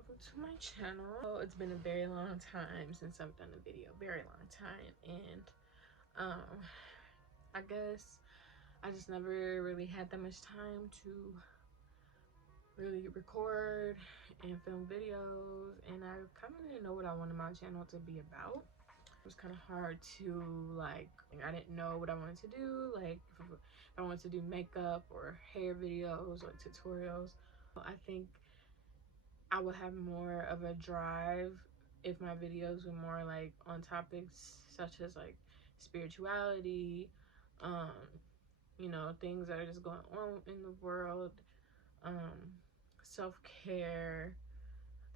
welcome to my channel. So it's been a very long time since I've done a video, very long time, and I guess I just never really had that much time to really record and film videos, and I kind of didn't know what I wanted my channel to be about. It was kind of hard to I didn't know what I wanted to do, like if I wanted to do makeup or hair videos or tutorials. I think I would have more of a drive if my videos were more like on topics such as like spirituality, um, things that are just going on in the world, self-care,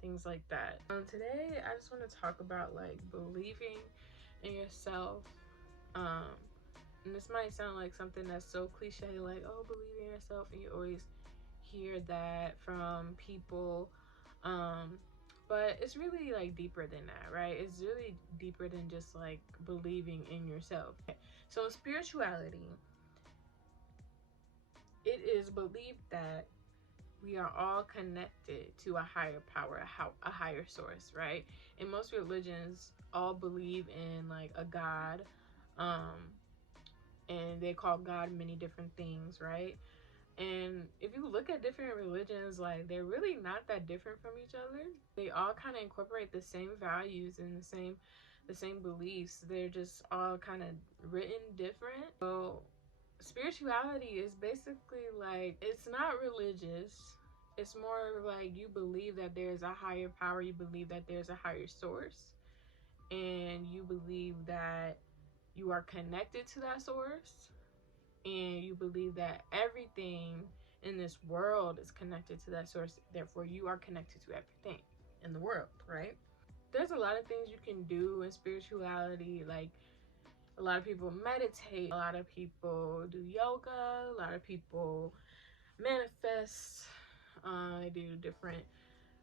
things like that. Today I just want to talk about like believing in yourself. And this might sound like something that's so cliche, like, oh, believe in yourself, and you always hear that from people, but it's really like deeper than that, right? It's really deeper than just like believing in yourself. So spirituality, it is believed that we are all connected to a higher power, a higher source, right? And most religions all believe in like a God, and they call God many different things, right? And if you look at different religions, like they're really not that different from each other. They all kind of incorporate the same values and the same beliefs. They're just all kind of written different. So spirituality is basically like, it's not religious. It's more like you believe that there's a higher power, you believe that there's a higher source, and you believe that you are connected to that source, and you believe that everything in this world is connected to that source, therefore you are connected to everything in the world, right? There's a lot of things you can do in spirituality. Like, a lot of people meditate, a lot of people do yoga, a lot of people manifest, they do different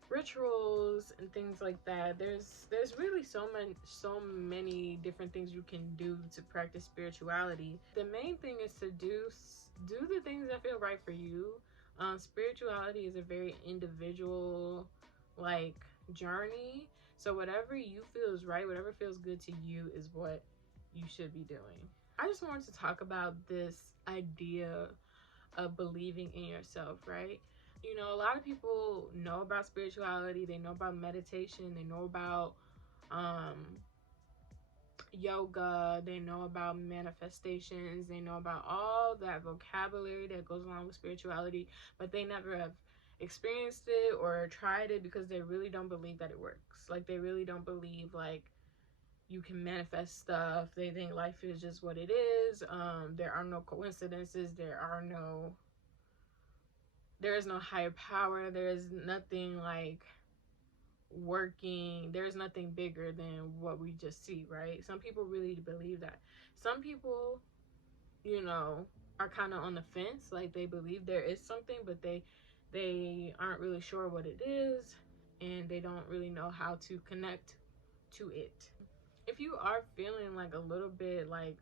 rituals and things like that. There's really so many different things you can do to practice spirituality. The main thing is to do the things that feel right for you. Spirituality is a very individual like journey, so whatever you feel is right, whatever feels good to you is what you should be doing. I just wanted to talk about this idea of believing in yourself, right? You know, a lot of people know about spirituality, they know about meditation, they know about yoga, they know about manifestations, they know about all that vocabulary that goes along with spirituality, but they never have experienced it or tried it because they really don't believe that it works. Like, they really don't believe like you can manifest stuff. They think life is just what it is. There are no coincidences, there is no higher power, there is nothing like working, there's nothing bigger than what we just see, right? Some people really believe that. Some people, are kind of on the fence, like they believe there is something, but they aren't really sure what it is, and they don't really know how to connect to it. If you are feeling like a little bit like,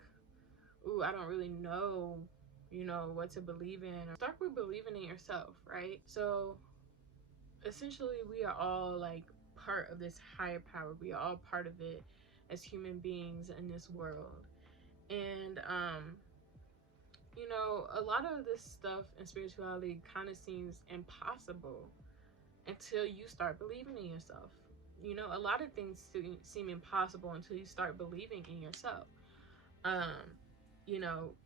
ooh, I don't really know, what to believe in, start with believing in yourself, right? So essentially we are all like part of this higher power. We are all part of it as human beings in this world. And a lot of this stuff in spirituality kind of seems impossible until you start believing in yourself. A lot of things seem impossible until you start believing in yourself.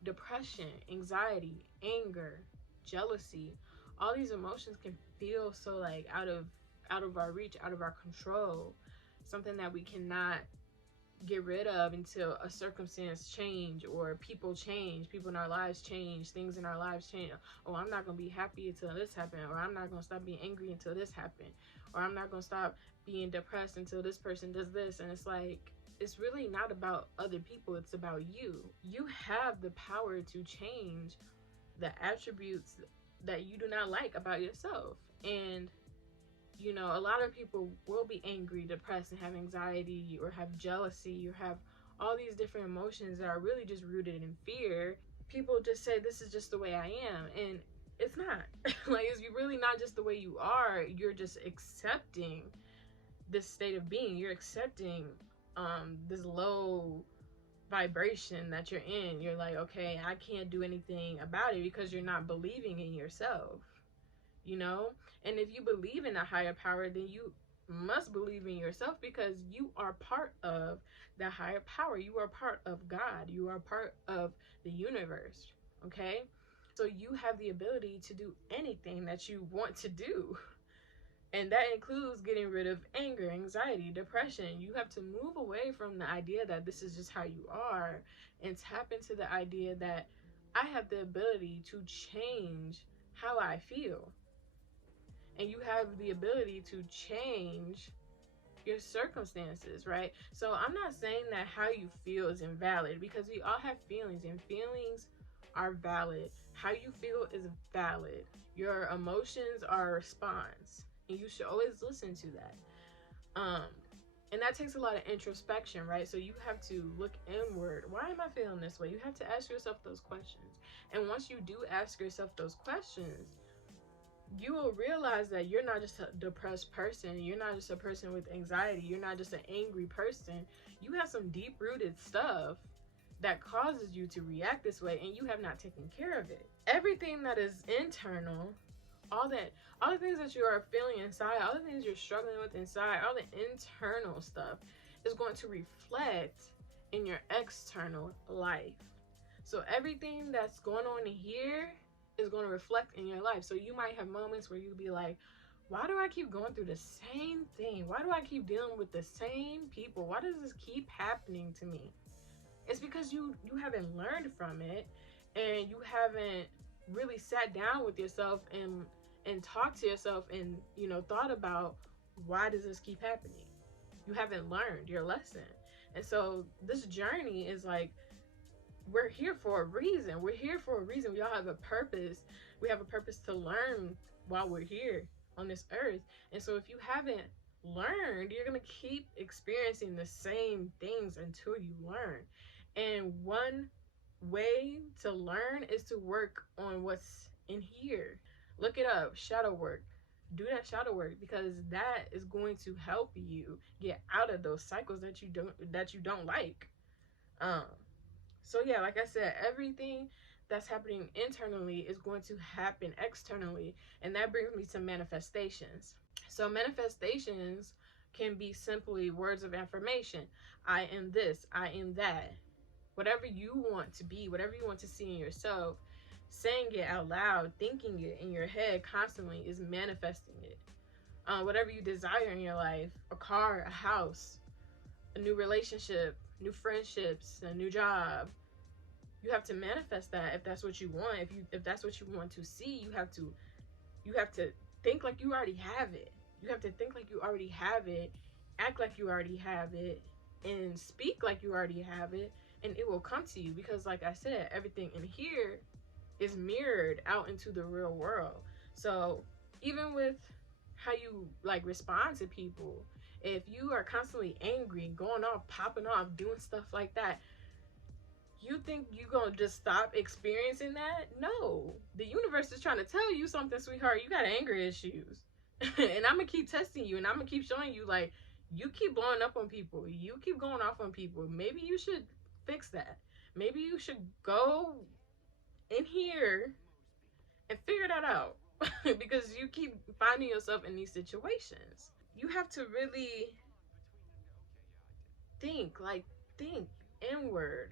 Depression, anxiety, anger, jealousy, all these emotions can feel so like out of our reach, out of our control, something that we cannot get rid of until a circumstance change, or people in our lives change, things in our lives change. Oh, I'm not gonna be happy until this happened, or I'm not gonna stop being angry until this happened, or I'm not gonna stop being depressed until this person does this. And it's like, it's really not about other people, it's about you. You have the power to change the attributes that you do not like about yourself. And a lot of people will be angry, depressed, and have anxiety, or have jealousy, or have all these different emotions that are really just rooted in fear. People just say, this is just the way I am. And It's not. Like, it's really not just the way you are. You're just accepting this state of being. You're accepting this low vibration that you're in. You're like, okay, I can't do anything about it because you're not believing in yourself, you know? And if you believe in a higher power, then you must believe in yourself, because you are part of the higher power. You are part of God. You are part of the universe, okay? So you have the ability to do anything that you want to do. And that includes getting rid of anger, anxiety, depression. You have to move away from the idea that this is just how you are and tap into the idea that I have the ability to change how I feel. And you have the ability to change your circumstances, right? So I'm not saying that how you feel is invalid, because we all have feelings, and feelings are valid. How you feel is valid. Your emotions are a response, and you should always listen to that. Um, and that takes a lot of introspection, right? So you have to look inward. Why am I feeling this way? You have to ask yourself those questions. And once you do ask yourself those questions, you will realize that you're not just a depressed person. You're not just a person with anxiety. You're not just an angry person. You have some deep rooted stuff that causes you to react this way, and you have not taken care of it. Everything that is internal, all the things that you are feeling inside, all the things you're struggling with inside, all the internal stuff is going to reflect in your external life. So everything that's going on here is going to reflect in your life. So you might have moments where you'll be like, why do I keep going through the same thing? Why do I keep dealing with the same people? Why does this keep happening to me? It's because you haven't learned from it, and you haven't really sat down with yourself and talked to yourself, and thought about, why does this keep happening? You haven't learned your lesson. And so this journey is like, we're here for a reason. We're here for a reason. We all have a purpose. We have a purpose to learn while we're here on this earth. And so if you haven't learned, you're going to keep experiencing the same things until you learn. And one way to learn is to work on what's in here. Look it up, shadow work. Do that shadow work, because that is going to help you get out of those cycles that you don't like. Um so yeah, like I said, everything that's happening internally is going to happen externally. And that brings me to manifestations. So manifestations can be simply words of affirmation. I am this, I am that. Whatever you want to be, whatever you want to see in yourself, saying it out loud, thinking it in your head constantly is manifesting it. Whatever you desire in your life, a car, a house, a new relationship, new friendships, a new job, you have to manifest that if that's what you want. If that's what you want to see, you have to think like you already have it. You have to think like you already have it, act like you already have it, and speak like you already have it, and it will come to you. Because like I said, everything in here is mirrored out into the real world. So even with how you like respond to people, if you are constantly angry, going off, popping off, doing stuff like that, you think you gonna just stop experiencing that? No. The universe is trying to tell you something, sweetheart. You got anger issues. And I'm gonna keep testing you, and I'm gonna keep showing you, like, you keep blowing up on people. You keep going off on people. Maybe you should fix that. Maybe you should go in here and figure that out. Because you keep finding yourself in these situations. You have to really think inward,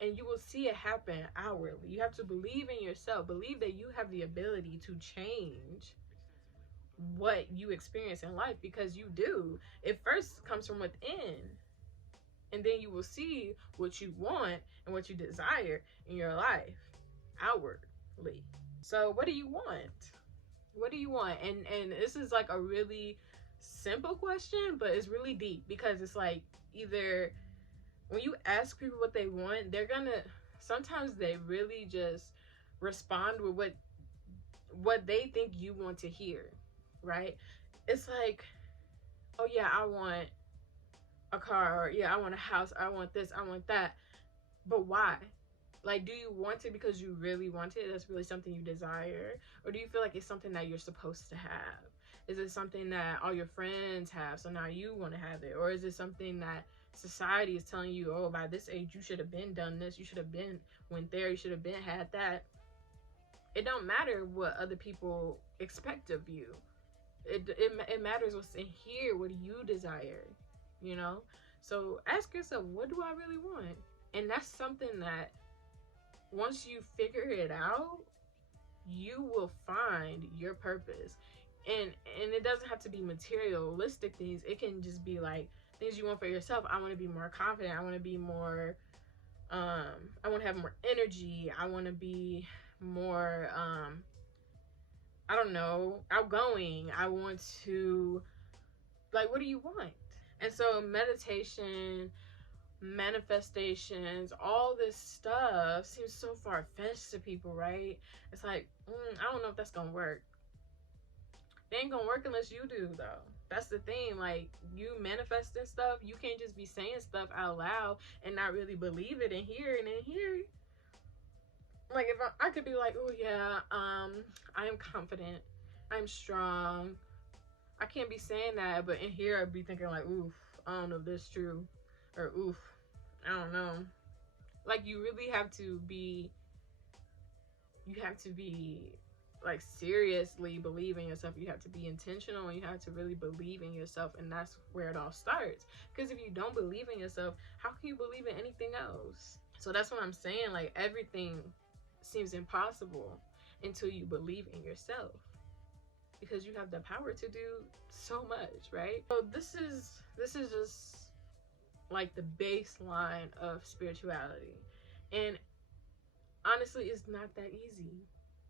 and you will see it happen outwardly. You have to believe in yourself. Believe that you have the ability to change what you experience in life, because you do. It first comes from within, and then you will see what you want and what you desire in your life outwardly. So what do you want? What do you want? And this is like a really simple question, but it's really deep, because it's like, either when you ask people what they want, they're gonna, sometimes they really just respond with what they think you want to hear, right? It's like, oh yeah, I want a car, or yeah, I want a house, or I want this, I want that. But why? Like, do you want it because you really want it? That's really something you desire? Or do you feel like it's something that you're supposed to have? Is it something that all your friends have, so now you want to have it? Or is it something that society is telling you, oh, by this age, you should have been done this, you should have been went there, you should have been had that? It don't matter what other people expect of you. It matters what's in here. What do you desire? You know? So ask yourself, what do I really want? And that's something that once you figure it out, you will find your purpose. And it doesn't have to be materialistic things. It can just be like things you want for yourself. I want to be more confident. I want to be more I want to have more energy. I want to be more I don't know, outgoing. I want to, like, what do you want? And so meditation, manifestations, all this stuff seems so far-fetched to people, right? It's like, I don't know if that's gonna work. It ain't gonna work unless you do, though. That's the thing. Like, you manifesting stuff, you can't just be saying stuff out loud and not really believe it and hear it and hear it. Like, if I could be like, oh yeah, I am confident, I'm strong. I can't be saying that, but in here I'd be thinking like, oof, I don't know if this is true, or oof, I don't know. Like, you really have to be, you have to be like seriously believe in yourself. You have to be intentional, and you have to really believe in yourself, and that's where it all starts. Because if you don't believe in yourself, how can you believe in anything else? So that's what I'm saying. Like, everything seems impossible until you believe in yourself, because you have the power to do so much, right? So this is just like the baseline of spirituality. And honestly, it's not that easy.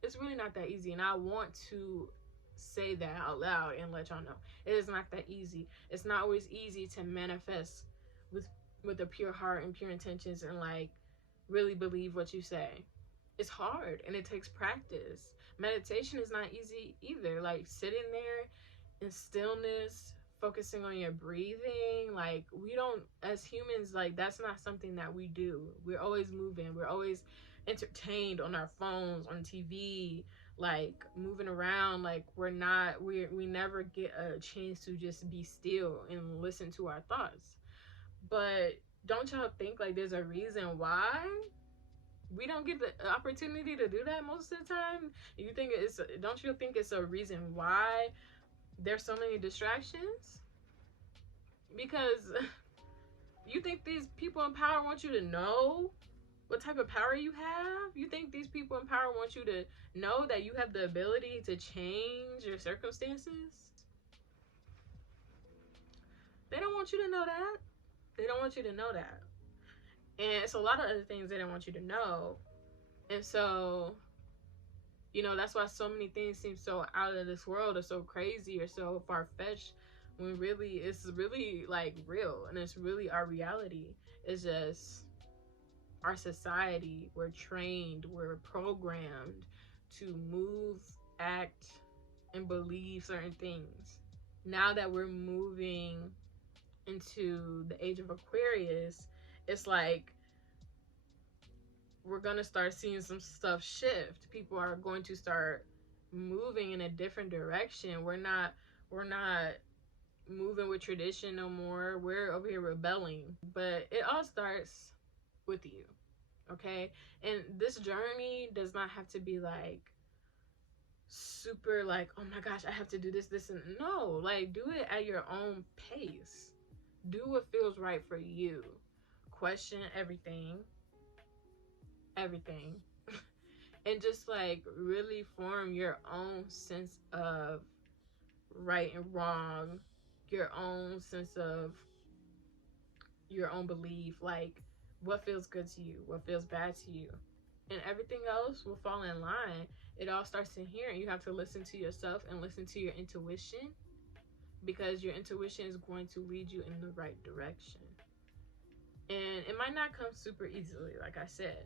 It's really not that easy. And I want to say that out loud and let y'all know it is not that easy. It's not always easy to manifest with a pure heart and pure intentions, and like really believe what you say. It's hard and it takes practice. Meditation is not easy either. Like, sitting there in stillness, focusing on your breathing, like, we don't, as humans, like, that's not something that we do. We're always moving. We're always entertained on our phones, on TV, like moving around. Like, we never get a chance to just be still and listen to our thoughts. But don't y'all think like there's a reason why we don't get the opportunity to do that most of the time? You think it's, don't you think it's a reason why there's so many distractions? Because you think these people in power want you to know what type of power you have? You think these people in power want you to know that you have the ability to change your circumstances? They don't want you to know that. They don't want you to know that. And it's a lot of other things they don't want you to know. And so, you know, that's why so many things seem so out of this world, or so crazy, or so far-fetched, when really it's really like real, and it's really our reality. It's just our society. We're trained, we're programmed to move, act, and believe certain things. Now that we're moving into the age of Aquarius, it's like we're gonna start seeing some stuff shift. People are going to start moving in a different direction. We're not moving with tradition no more. We're over here rebelling. But it all starts with you. Okay? And this journey does not have to be like super like, oh my gosh, I have to do this, and no, like, do it at your own pace. Do what feels right for you. Question everything. Everything. And just like really form your own sense of right and wrong, your own sense of your own belief, like what feels good to you, what feels bad to you, and everything else will fall in line. It all starts in here, and you have to listen to yourself and listen to your intuition, because your intuition is going to lead you in the right direction. And it might not come super easily, like I said,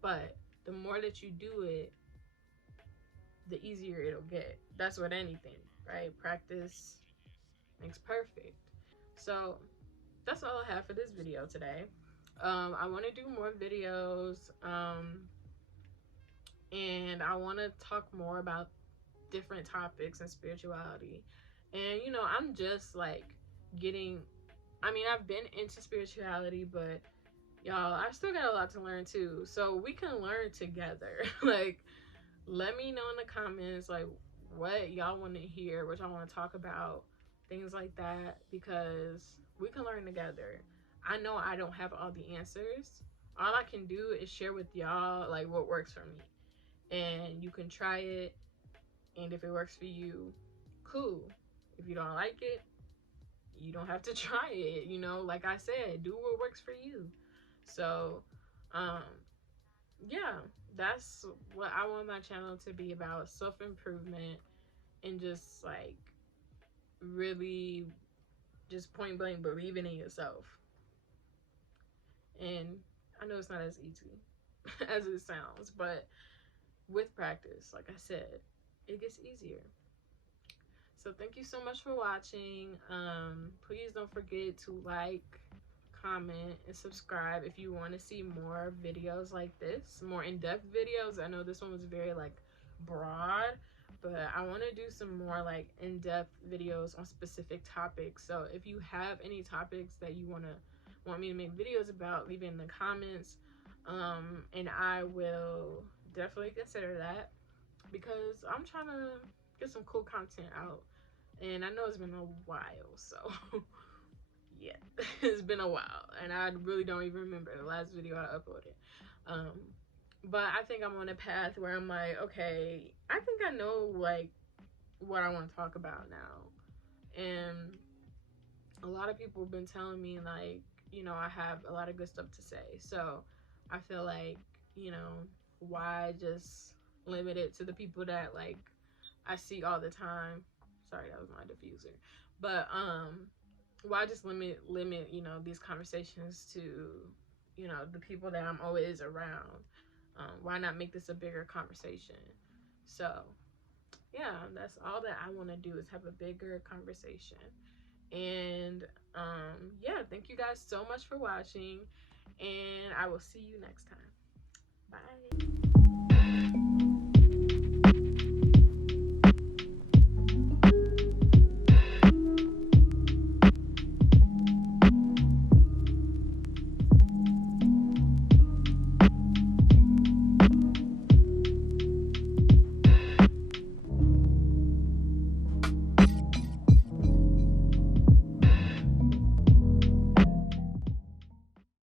but the more that you do it, the easier it'll get. That's what anything, right? Practice makes perfect. So that's all I have for this video today. I want to do more videos, and I want to talk more about different topics and spirituality. And you know, I'm just like getting, I mean, I've been into spirituality, but y'all, I still got a lot to learn too. So we can learn together. Like, let me know in the comments, like, what y'all want to hear, what y'all want to talk about, things like that, because we can learn together. I know I don't have all the answers. All I can do is share with y'all, like, what works for me. And you can try it, and if it works for you, cool. If you don't like it, you don't have to try it. You know, like I said, do what works for you. So, um, yeah, that's what I want my channel to be about: self improvement and just like really just point blank believing in yourself. And I know it's not as easy as it sounds, but with practice, like I said, it gets easier. So thank you so much for watching. Please don't forget to like, comment, and subscribe if you want to see more videos like this, more in-depth videos. I know this one was very like broad, but I want to do some more like in-depth videos on specific topics. So if you have any topics that you want me to make videos about, leave it in the comments, and I will definitely consider that, because I'm trying to get some cool content out, and I know it's been a while, so yeah, it's been a while, and I really don't even remember the last video I uploaded. Um, but I think I'm on a path where I'm like, okay, I think I know like what I want to talk about now, and a lot of people have been telling me like, you know, I have a lot of good stuff to say. So I feel like, you know, why just limit it to the people that like I see all the time? Sorry, that was my diffuser. But why just limit, you know, these conversations to, you know, the people that I'm always around? Why not make this a bigger conversation? So yeah, that's all that I want to do, is have a bigger conversation. And yeah, thank you guys so much for watching, and I will see you next time. Bye.